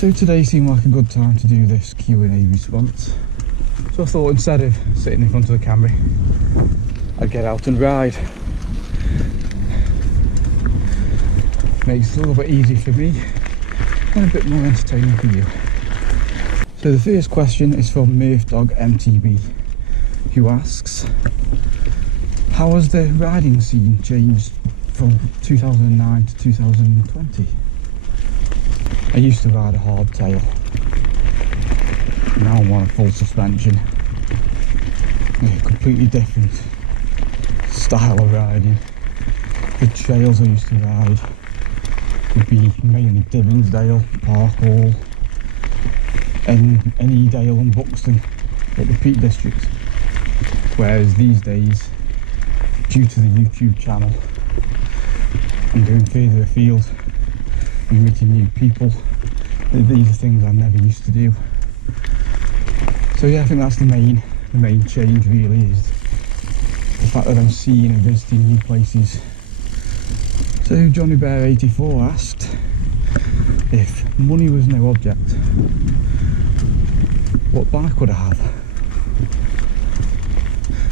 So today seemed like a good time to do this Q&A response. So I thought instead of sitting in front of the camera, I'd get out and ride. Makes it a little bit easier for me and a bit more entertaining for you. So the first question is from Dog MTB, who asks, how has the riding scene changed from 2009 to 2020? I used to ride a hardtail, now I'm on a full suspension. A completely different style of riding. The trails I used to ride would be mainly Dimmonsdale, Parkhall, and Edale and Buxton, like the Peak Districts. Whereas these days, due to the YouTube channel, I'm going further afield and meeting new people. These are things I never used to do. So yeah, I think that's the main change really, is the fact that I'm seeing and visiting new places. So Johnny Bear 84 asked if money was no object, what bike would I have?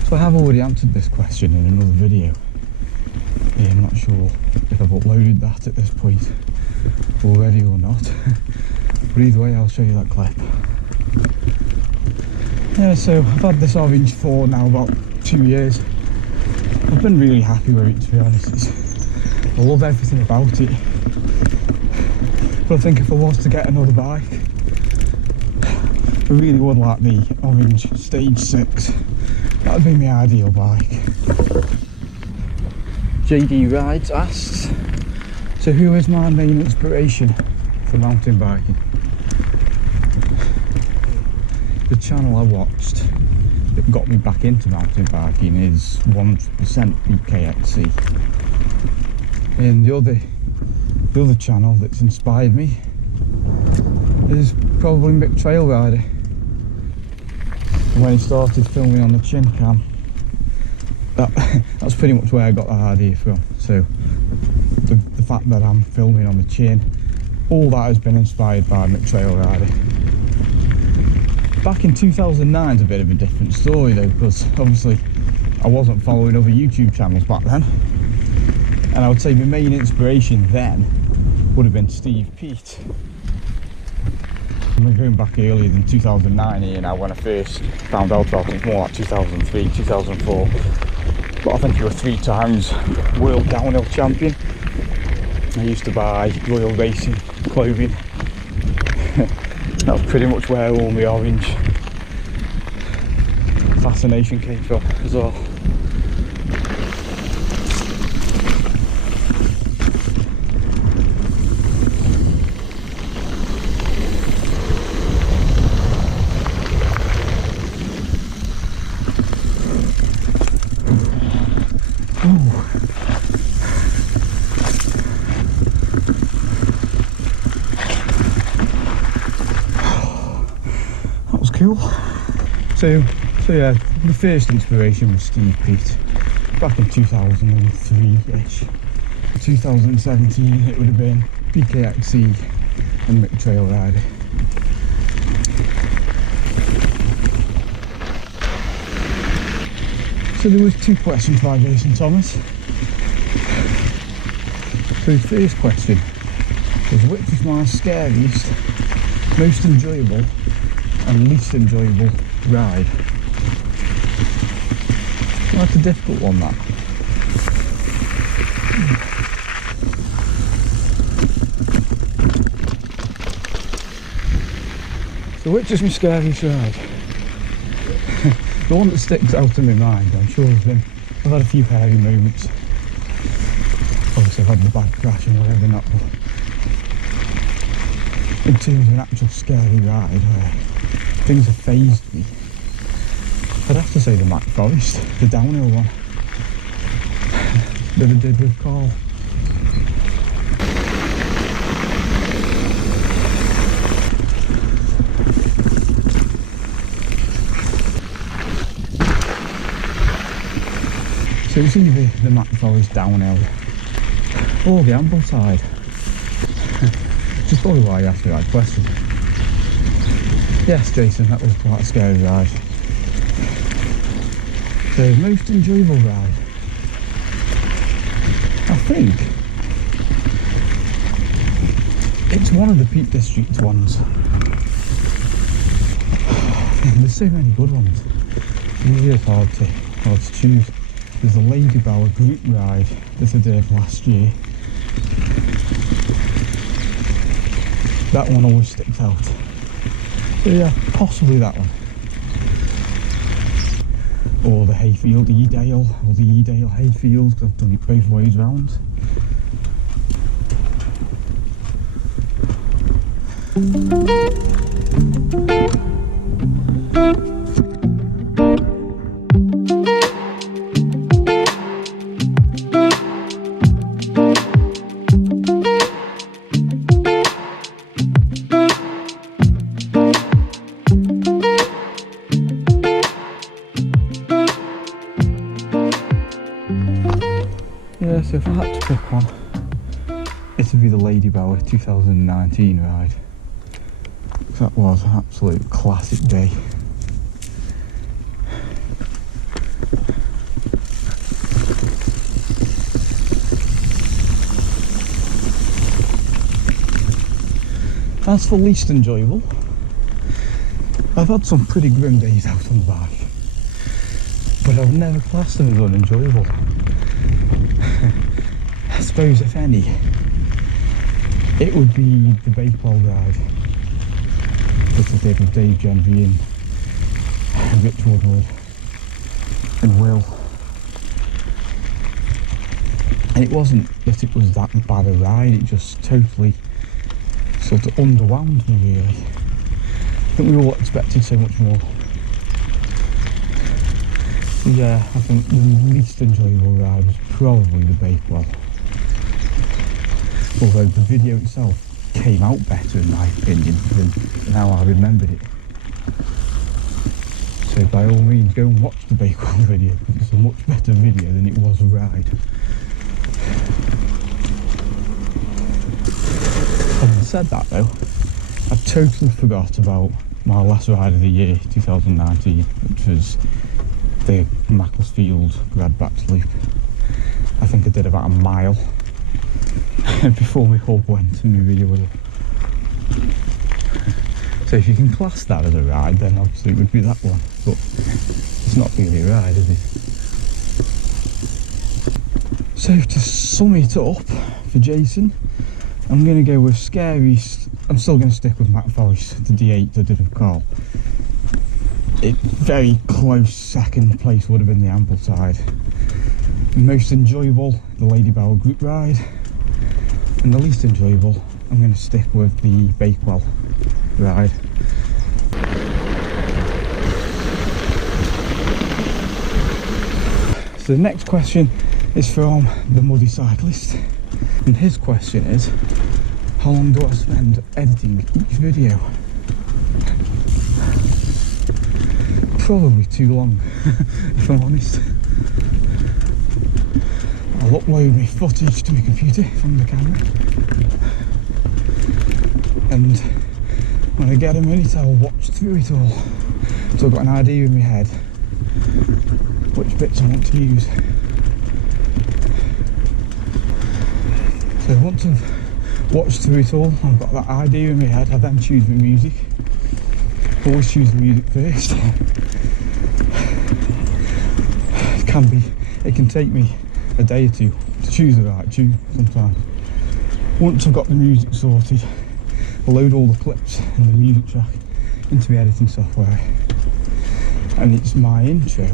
So I have already answered this question in another video. Yeah, I'm not sure if I've uploaded that at this point already or not, but either way I'll show you that clip. Yeah, so I've had this orange for now about 2 years. I've been really happy with it, to be honest. I love everything about it, but I think if I was to get another bike, I really would like the orange Stage 6. That would be my ideal bike. JD Rides asks, so who is my main inspiration for mountain biking? The channel I watched that got me back into mountain biking is 100% BKXC. And the other channel that's inspired me is probably Mick Trail Rider. When he started filming on the chin cam, that's pretty much where I got that idea from. So the fact that I'm filming on the chin, all that has been inspired by Mick Trail Rider. Back in 2009 is a bit of a different story though, because obviously I wasn't following other YouTube channels back then, and I would say my main inspiration then would have been Steve Pete. I'm going back earlier than 2009 here now, when I first found out about it, more like 2003, 2004. But I think he was 3 times world downhill champion. I used to buy Royal Racing clothing. That was pretty much where all my orange fascination came from as well. Cool. So yeah, the first inspiration was Steve Pete back in 2003-ish. 2017 it would have been BKXC and Mick Trail Rider. So there was 2 questions by Jason Thomas. So the first question was, which is my scariest, most enjoyable and least enjoyable ride? Well, that's a difficult one, that. So which is my scariest ride? The one that sticks out in my mind, I'm sure I've had a few hairy moments. Obviously I've had the bad crash and whatever not, but in terms of an actual scary ride where things have phased me, I'd have to say the Mac Forest, the downhill one that I did with Carl. So it's either the Mac Forest downhill or the Ambleside. which is probably why you asked me that question. Yes, Jason, that was quite a scary ride. The most enjoyable ride, I think it's one of the Peak District ones. There's so many good ones. It's really hard to choose. There's the Lady Bower group ride that I did last year. That one always sticks out. So yeah, possibly that one. Or the Hayfield Edale, or the Edale Hayfield, because I've done it both ways round. Yeah, so if I had to pick one, it would be the Lady Bower 2019 ride. That was an absolute classic day. As for least enjoyable, I've had some pretty grim days out on the bike, but I've never classed them as unenjoyable. I suppose, if any, it would be the Bakewell ride that I did with Dave Genvy and Rich Woodward and Will. And it wasn't that it was that bad a ride, it just totally sort of underwhelmed me, really. I think we all expected so much more. So yeah, I think the least enjoyable ride was probably the Bakewell. Although the video itself came out better, in my opinion, than how I remembered it. So by all means, go and watch the Bakewell video, because it's a much better video than it was a ride. Having said that though, I totally forgot about my last ride of the year, 2019, which was the Macclesfield Gradbach Loop. I think I did about a mile before my hub went and my rear wheel. So if you can class that as a ride, then obviously it would be that one, but it's not really a ride, is it? So to sum it up for Jason, I'm going to go with scariest. I'm still going to stick with Matt Forrest, the D8 I did with Carl. It very close second place would have been the Ambleside. Most enjoyable, the Lady Bower group ride. And the least enjoyable, I'm going to stick with the Bakewell ride. So the next question is from the Muddy Cyclist, and his question is, how long do I spend editing each video? Probably too long, if I'm honest. I'll upload my footage to my computer from the camera, and when I get a minute I'll watch through it all, so I've got an idea in my head which bits I want to use. So once I've watched through it all, I've got that idea in my head, I then choose my music. Always choose the music first. It can take me a day or two to choose the right tune sometimes. Once I've got the music sorted, I load all the clips and the music track into my editing software, and it's my intro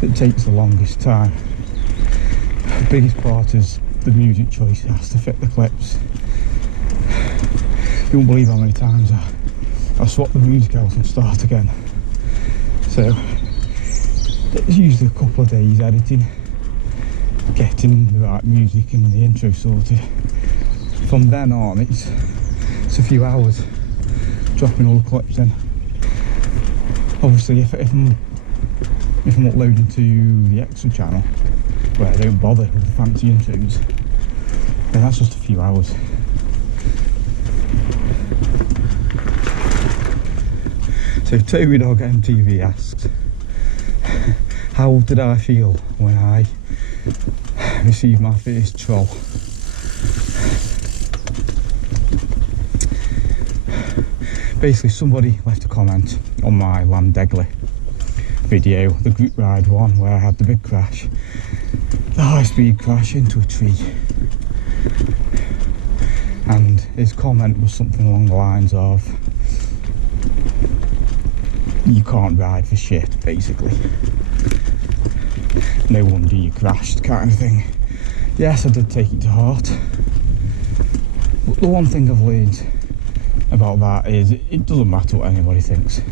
that takes the longest time. The biggest part is the music choice. It has to fit the clips. You won't believe how many times I swap the music out and start again. So it's usually a couple of days editing, getting the right music and the intro sorted. From then on, it's a few hours dropping all the clips in. Obviously, if I'm uploading to the extra channel, where I don't bother with the fancy intros, then that's just a few hours. So Toby Dog MTB asks, how did I feel when I received my first troll? Basically, somebody left a comment on my Landegley video, the group ride one, where I had the big crash, the high speed crash into a tree, and his comment was something along the lines of, you can't ride for shit, basically. No wonder you crashed, kind of thing. Yes, I did take it to heart. But the one thing I've learned about that is it doesn't matter what anybody thinks.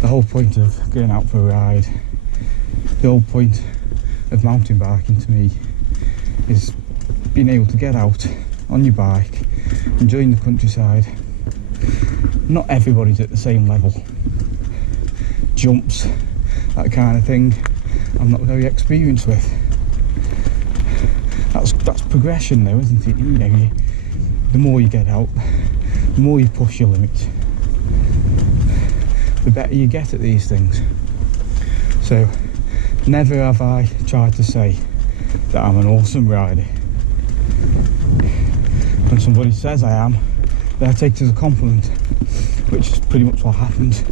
The whole point of going out for a ride, the whole point of mountain biking to me is being able to get out on your bike, enjoying the countryside. Not everybody's at the same level. Jumps, that kind of thing, I'm not very experienced with. That's progression though, isn't it? You know, the more you get out, the more you push your limits, the better you get at these things. So never have I tried to say that I'm an awesome rider. When somebody says I am, then I take it as a compliment, which is pretty much what happened.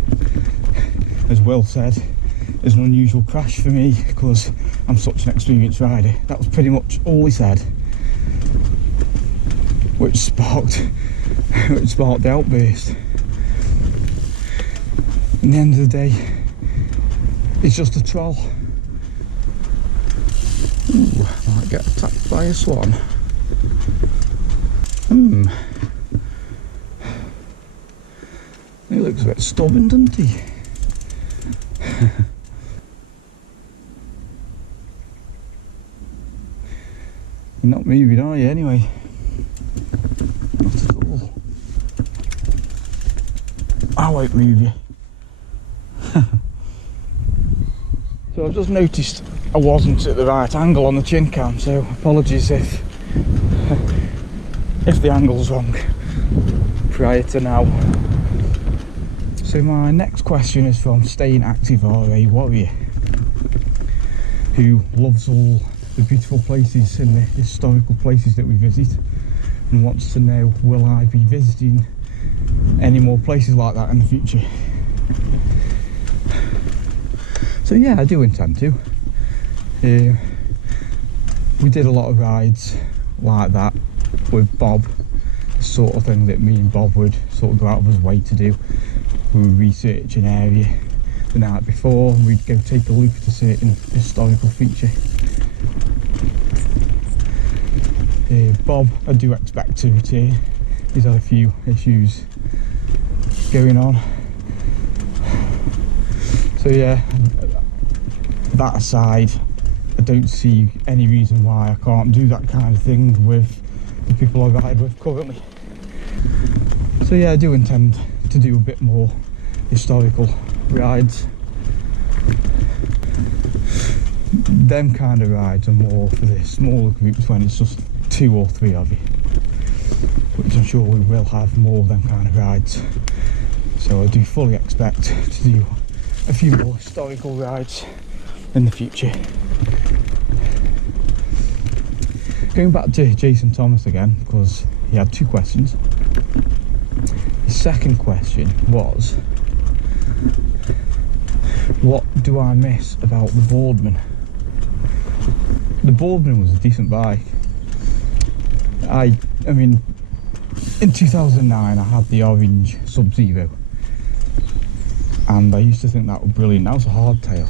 As Will said, it's an unusual crash for me because I'm such an experienced rider. That was pretty much all he said, which sparked the outburst. In the end of the day, it's just a troll. Ooh, I might get attacked by a swan. He looks a bit stubborn, doesn't he? You're not moving, are you, anyway? Not at all. I won't move you. So I've just noticed I wasn't at the right angle on the chin cam, so apologies if the angle's wrong prior to now. So my next question is from Staying Active RA Warrior, who loves all the beautiful places and the historical places that we visit, and wants to know, will I be visiting any more places like that in the future? So yeah, I do intend to. We did a lot of rides like that with Bob, the sort of thing that me and Bob would sort of go out of his way to do. We would research an area the night before and we'd go take a look at a certain historical feature. Bob, I do expect to return. He's had a few issues going on. So yeah, that aside, I don't see any reason why I can't do that kind of thing with the people I ride with currently. So yeah, I do intend to do a bit more historical rides. Them kind of rides are more for the smaller groups when it's just 2 or 3 of you, which I'm sure we will have more of them kind of rides. So I do fully expect to do a few more historical rides in the future. Going back to Jason Thomas again, because he had 2 questions. The second question was, what do I miss about the Boardman? The Boardman was a decent bike. I mean, in 2009 I had the orange Sub-Zero, and I used to think that was brilliant. That was a hardtail.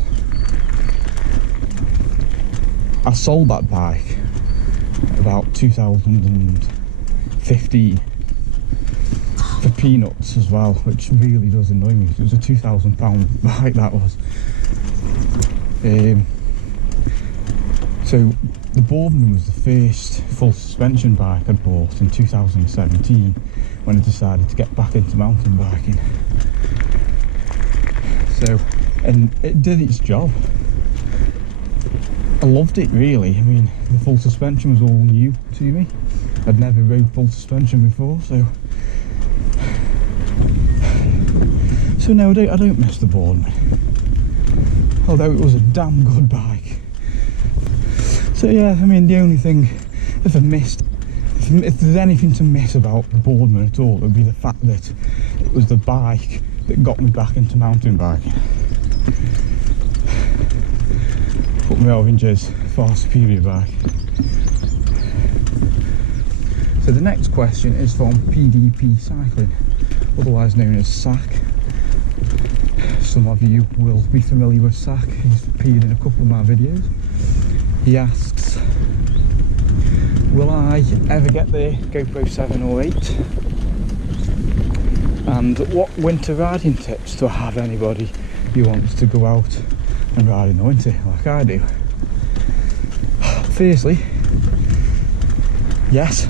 I sold that bike about 2015 for peanuts as well, which really does annoy me. It was a £2,000 bike, that was. So the Boardman was the first full suspension bike I bought in 2017 when I decided to get back into mountain biking. So, and it did its job. I loved it, really. I mean, the full suspension was all new to me. I'd never rode full suspension before, so So no, I don't miss the Boardman, although it was a damn good bike. So yeah, I mean, the only thing, if there's anything to miss about the Boardman at all, it would be the fact that it was the bike that got me back into mountain biking. But my Orange's far superior bike. So the next question is from PDP Cycling, otherwise known as SAC. Some of you will be familiar with SAC, he's appeared in a couple of my videos. He asks, will I ever get the GoPro 7 or 8? And what winter riding tips do I have anybody who wants to go out and ride in the winter like I do? Firstly, yes,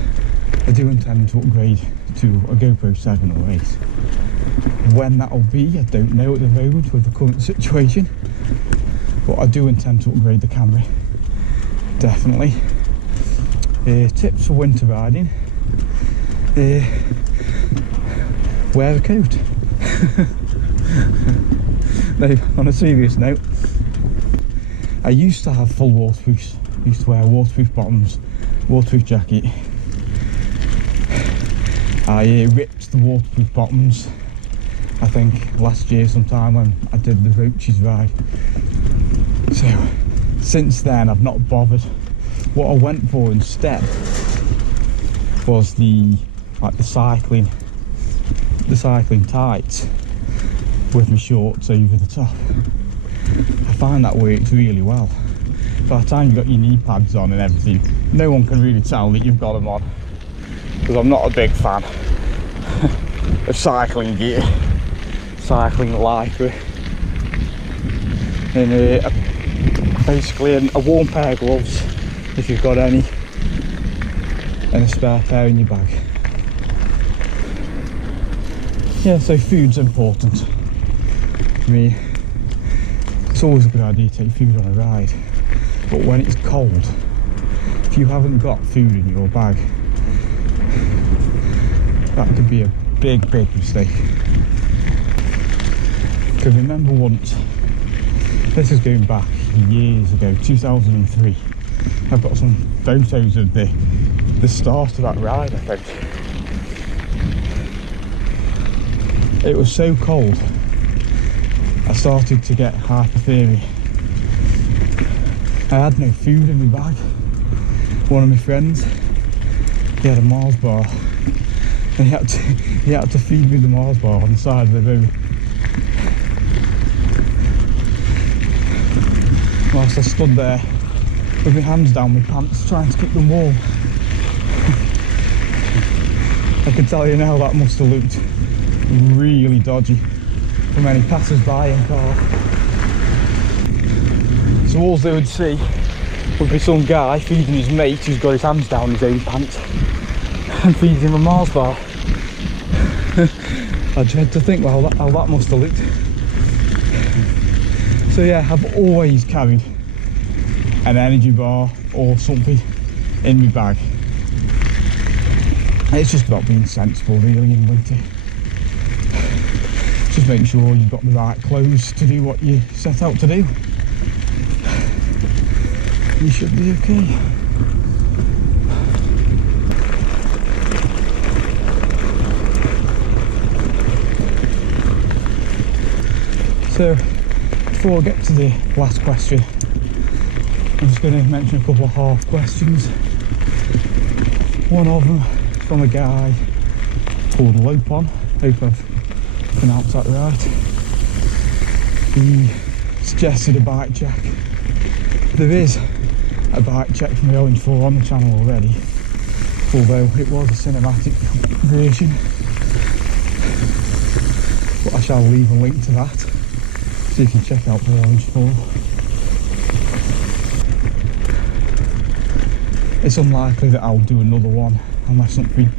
I do intend to upgrade to a GoPro 7 or 8. When that'll be, I don't know at the moment with the current situation, but I do intend to upgrade the camera, definitely. Tips for winter riding: wear a coat. No, on a serious note, I used to have full waterproofs. I used to wear waterproof bottoms, waterproof jacket. I ripped the waterproof bottoms, I think last year sometime when I did the Roaches ride. So since then I've not bothered. What I went for instead was the cycling tights with my shorts over the top. I find that works really well. By the time you've got your knee pads on and everything, no one can really tell that you've got them on, because I'm not a big fan of cycling gear, cycling lycra, and basically a warm pair of gloves if you've got any, and a spare pair in your bag. Yeah, so food's important. I mean, it's always a good idea to take food on a ride, but when it's cold, if you haven't got food in your bag, that could be a big mistake. Because remember once, this is going back years ago, 2003, I've got some photos of the start of that ride, I think. It was so cold, I started to get hypothermia. I had no food in my bag. One of my friends, he had a Mars bar, and he had to feed me the Mars bar on the side of the road. Whilst I stood there with my hands down my pants trying to keep them warm. I can tell you now that must have looked really dodgy from any passers-by in car. So all they would see would be some guy feeding his mate who's got his hands down his own pants and feeding him a Mars bar. I dread to think how that must have looked. So yeah, I've always carried an energy bar or something in my bag. It's just about being sensible really in winter. Just make sure you've got the right clothes to do what you set out to do. You should be okay. So before I get to the last question, I'm just going to mention a couple of half questions. One of them is from a guy called Lopon. Hope I've pronounced that right. He suggested a bike check. There is a bike check from the Orange 4 on the channel already, although it was a cinematic version, but I shall leave a link to that so you can check out the Orange 4. It's unlikely that I'll do another one unless something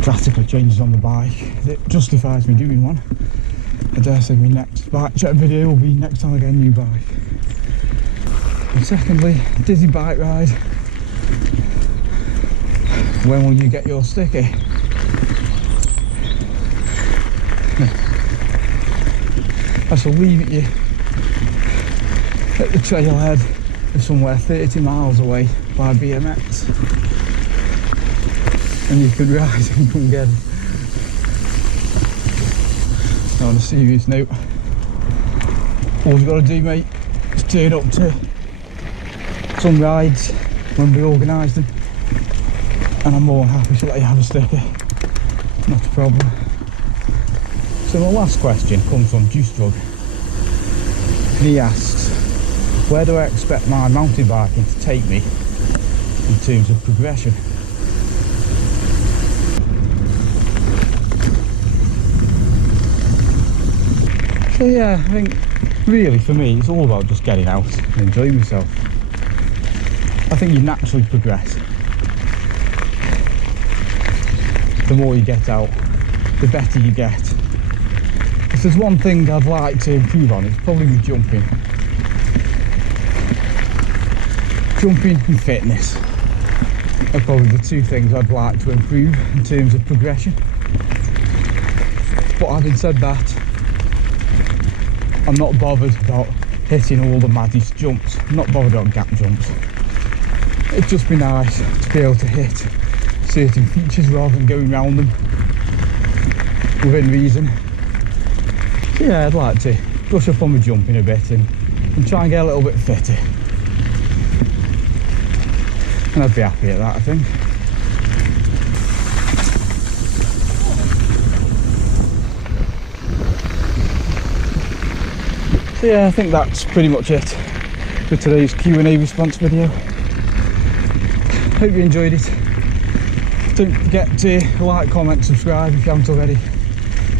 drastically changes on the bike that justifies me doing one. I dare say my next bike check video will be next time I get a new bike. And secondly, dizzy bike ride. When will you get your sticker? I shall leave you at the trailhead of somewhere 30 miles away by BMX, and you can ride and come get it. Now, on a serious note, all you've got to do, mate, is turn up to some rides when we organise them, and I'm more than happy to let you have a sticker, not a problem. So my last question comes from Juice Drug, and he asks, where do I expect my mountain biking to take me in terms of progression? So yeah, I think really for me it's all about just getting out and enjoying myself. I think you naturally progress. The more you get out, the better you get. If there's one thing I'd like to improve on, it's probably with jumping. Jumping and fitness are probably the two things I'd like to improve in terms of progression. But having said that, I'm not bothered about hitting all the maddest jumps. I'm not bothered about gap jumps. It'd just be nice to be able to hit certain features rather than going around them within reason. So yeah, I'd like to brush up on my jumping a bit and try and get a little bit fitter. And I'd be happy at that, I think. So yeah, I think that's pretty much it for today's Q&A response video. Hope you enjoyed it. Don't forget to like, comment, subscribe if you haven't already.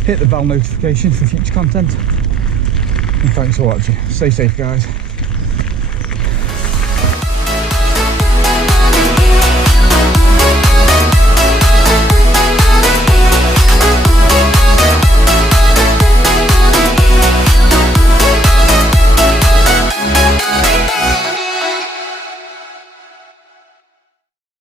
Hit the bell notification for future content. And thanks for watching. Stay safe, guys.